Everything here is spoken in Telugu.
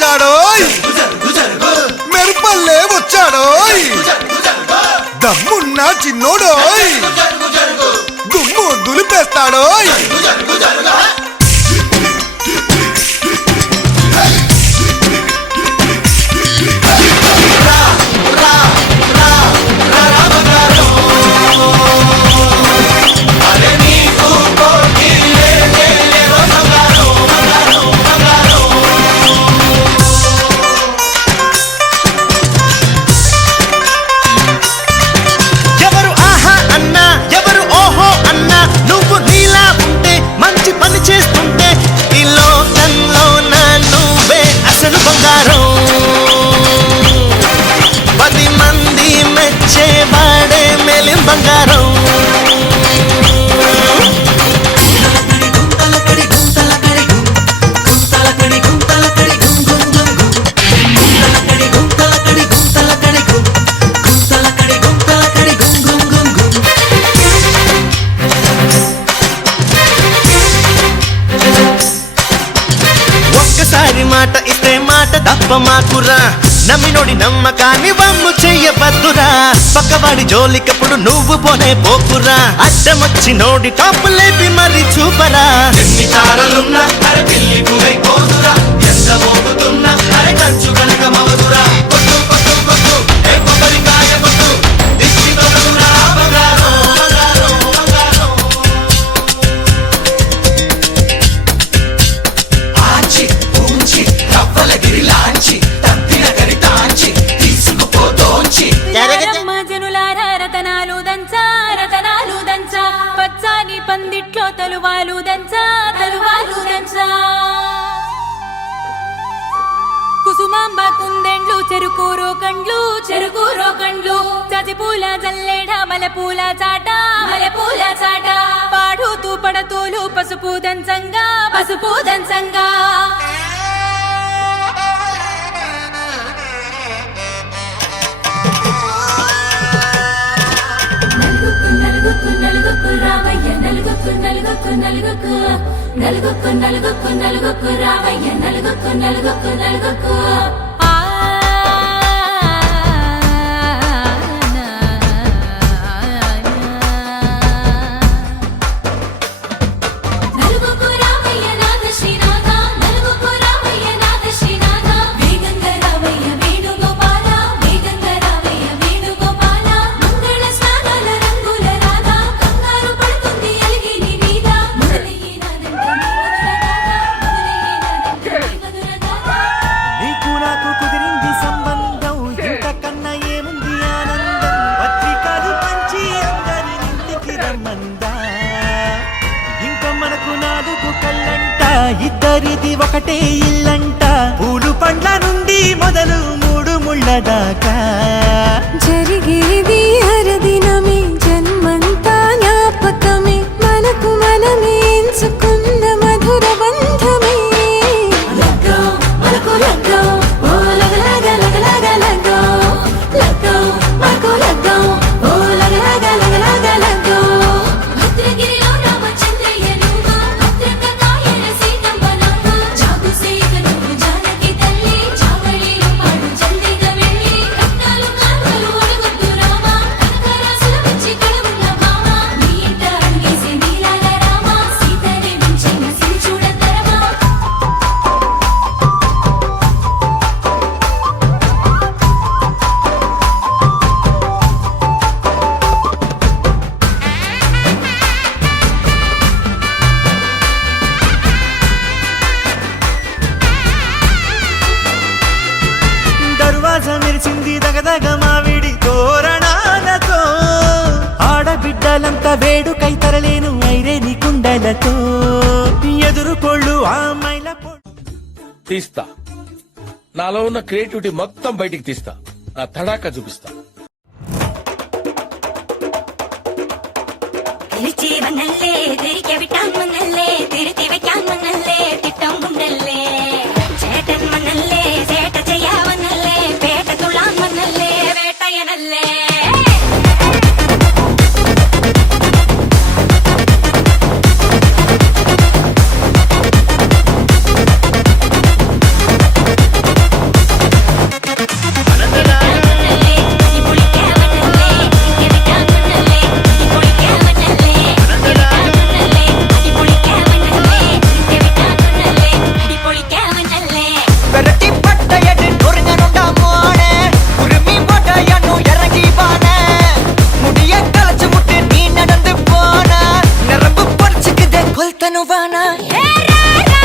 వచ్చాడోయ్, మెరుపల్లే వచ్చాడోయ్, దమ్మున్న చిన్నోడోయ్, దుమ్ము దులిపేస్తాడోయ్. మాట ఇస్తే మాట తప్ప మాకురా, నమ్మినోడి నమ్మకాన్ని వమ్ము చెయ్యవద్దురా, పక్కవాడి జోలికప్పుడు నువ్వు పోనే పోకురా, అడ్డమొచ్చి నోడి టాపు లేపి మరి చూపరా. ఎన్ని తారలున్నా అరే పిల్లి పోదురా, ఎంత మోగుతున్నా అరే కంచు కనుక మవదురా, కొట్టు కొట్టు కొట్టు ఏ కొబ్బరికాయ కొట్టు దిష్టి తొలగురా బంగారం బంగారం బంగారం. ఆచి పూంచి రవ్వలగిరి లాంచి తప్పిన గరితాంచి తీసుకుపోతోంచి జనులారా రతనాలు దంచా రతనాలు దంచా, పచ్చాని పందిట్లో తలువాలు దంచా తలువాలు దంచా. కుసుమాంబ కుందెండ్లు చెరుకూరో కండ్లు చెరుకూరో కండ్లు, చజిపూల జల్లేడ మలపూల చాట మలపూల చాట, పాడుతూ పడతూలు పసుపు దంచంగా పసుపు దంచంగా. నలుగుకు నలుగుకు రామయ్య నలుగుకు నలుగుకు నలుగుకు నలుగుకు నలుగుకు నలుగుకు రామయ్య నలుగుకు నలుగుకు నలుగుకు. ఇద్దరిది ఒకటే ఇల్లంట, పూలు పండ్ల నుండి మొదలు మూడు ముళ్ళ దాకా జరిగేది హరదినమే, జన్మంతా జ్ఞాపకమే, మనకు మనమే ఎంచుకున్న మధుర బంధమే. లగ్గో మనకు లగ్గో ఓ లగలగ లగలగ లగ్గో, లగ్గో మనకు లగ్గో ఓ లగలగ లగలగ లగ్గో. భద్రగిరిలో రామచంద్రయ్య నువ్వు, భద్రక కాయల సీతమ్మ నవ్వు, జాగు సేక నువ్వు జానకి తల్లి, జాగళిలో పాడు జల్దిగా వెళ్ళి, రత్నాలు కానుకలు అడుగొద్దు రామా, కనకరాసుల పిచ్చి కడముల భామ, నీ ఇంట అడుగేసే నీలాల రామ, సీతనే మించిన సిరి చూడతరమా. దర్వాజ మెరిసింది దగదగ మావిడి తోరణాలతో, ఆడబిడ్డలంతా వేడుకై తరలేను ఐరేని కుండలతో, ఎదురుకోళ్ళు ఆ మైల తీస్తా, నాలో ఉన్న క్రియేటివిటీ మొత్తం బయటికి తీస్తా, నా తడాక చూపిస్తా. തിരുത്തി വെക്കാൻ വന്നല്ലേ തിട്ടം കൊണ്ടല്ലേ, ചേട്ടൻ വന്നല്ലേ ചേട്ട ചെയ്യാവന്നല്ലേ, പേട്ട തുള്ളാൻ വന്നല്ലേ വേട്ടയനല്ലേ. వాన హే రా రా